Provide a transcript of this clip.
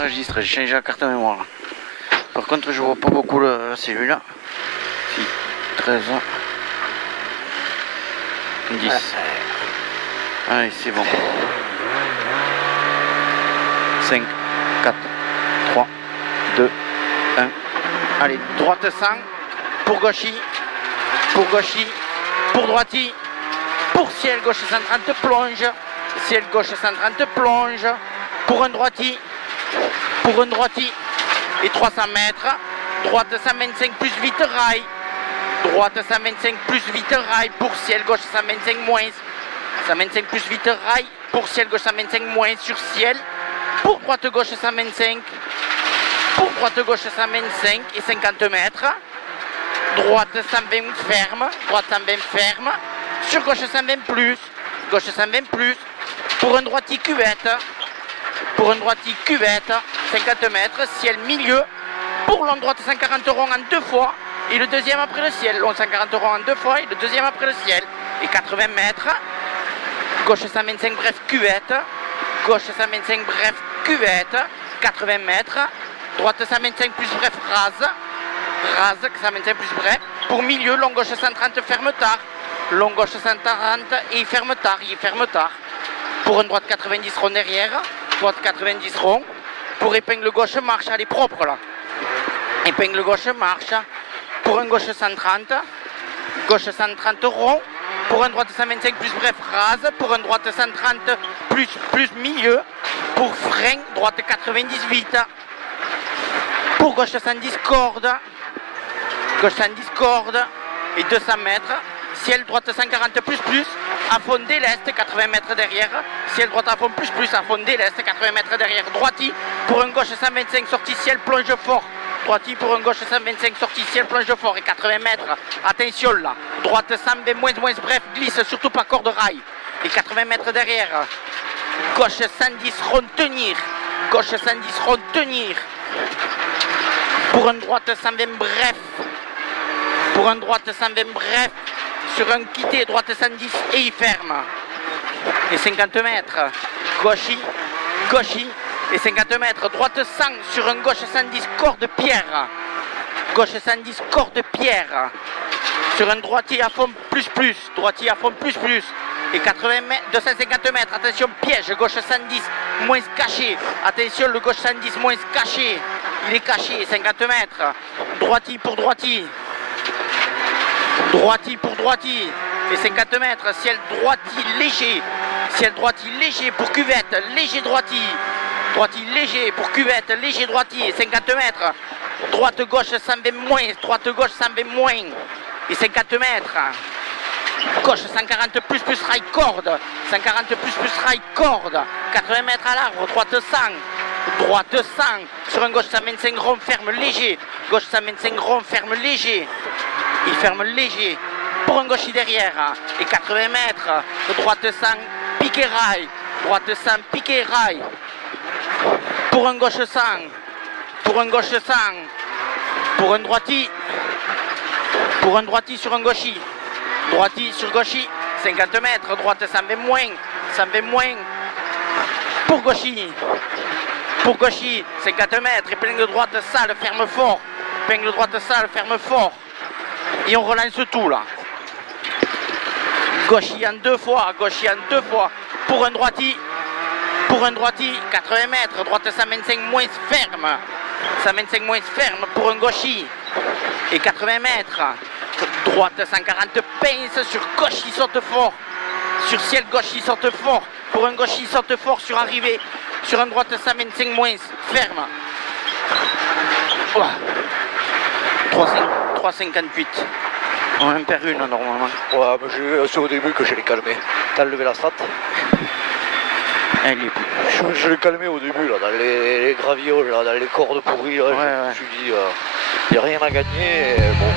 enregistre, j'ai changé la carte mémoire. Par contre, je vois pas beaucoup la cellule. Si, 13, 10. Allez, c'est bon. 5, 4, 3, 2, 1. Allez, droite 100, pour gauchis, pour droiti, pour ciel gauche 130 plonge, ciel gauche 130 plonge, pour un droiti, et 300 mètres, droite 125 plus vite rail, droite 125 plus vite rail, pour ciel gauche 125 moins, 125 plus vite rail, pour ciel gauche 125 moins sur ciel, pour droite gauche 125, pour droite gauche 125 et 50 mètres, droite 120 ferme, droite 120 ferme, sur gauche 120 plus, gauche 120 plus, pour un droiti cuvette, 50 mètres, ciel milieu, pour long droite 140 ronds en 2 fois, et le deuxième après le ciel, long 140 ronds en 2 fois, et le deuxième après le ciel, et 80 mètres, gauche 125 bref cuvette, gauche 125 bref cuvette, 80 mètres, droite 125 plus bref rase, 125 plus bref, pour milieu, long gauche 130 ferme tard, long gauche 140 et ferme tard, pour une droite 90 rond derrière, droite 90 rond, pour épingle gauche marche, elle est propre là, épingle gauche marche, pour un gauche 130 rond, pour un droite 125 plus bref rase, pour un droite 130 plus milieu, pour frein, droite 98, pour gauche 110 cordes, et 200 mètres, ciel droite 140 plus, à fond d'est, 80 mètres derrière, ciel droite à fond plus, à fond d'est, 80 mètres derrière, droiti, pour un gauche 125 sortie ciel plonge fort, droiti pour un gauche 125 sortie ciel plonge fort et 80 mètres, attention là, droite 120 moins bref, glisse surtout pas corde rail, et 80 mètres derrière, gauche 110 rond tenir, pour un droite 120 bref, sur un quitté, droite 110 et il ferme. Et 50 mètres, gauchis, et 50 mètres, droite 100 sur un gauche 110 corde pierre. Sur un droitier à fond plus, et 80 mètres, 250 mètres, attention piège, gauche 110, moins caché, attention le gauche 110 moins caché, il est caché, 50 mètres, droiti pour droiti, et 50 mètres, ciel droiti léger pour cuvette, léger droiti léger pour cuvette, léger droiti, et 50 mètres, droite gauche 120 moins, et 50 mètres, gauche 140 plus rail corde, 80 mètres à l'arbre, droite 100, sur un gauche 125 rond ferme léger, il ferme léger, pour un gaucher derrière, et 80 mètres, droite 100 piqué rail, pour un gauche 100, pour un droiti sur un gauchi, sur gauchi, 50 mètres, droite 120 moins, pour gauchi, 50 mètres, épingle droite sale, ferme fort, et on relance tout là. Gauchi en deux fois, pour un droiti, 80 mètres, droite 125 moins ferme, pour un gauchi, et 80 mètres, droite 140 pince, sur gauche il saute fort, sur ciel gauche il saute fort, pour un gauche il saute fort sur arrivée, sur un droite 125 moins ferme. Voilà. 3,58. On en perd une normalement. Ouais, mais c'est au début que je l'ai calmé. T'as levé la stat? Elle est plus. Je l'ai calmé au début, là, dans les gravioles, là, dans les cordes pourries. Là, ouais. Je me suis dit, il n'y a rien à gagner. Et bon.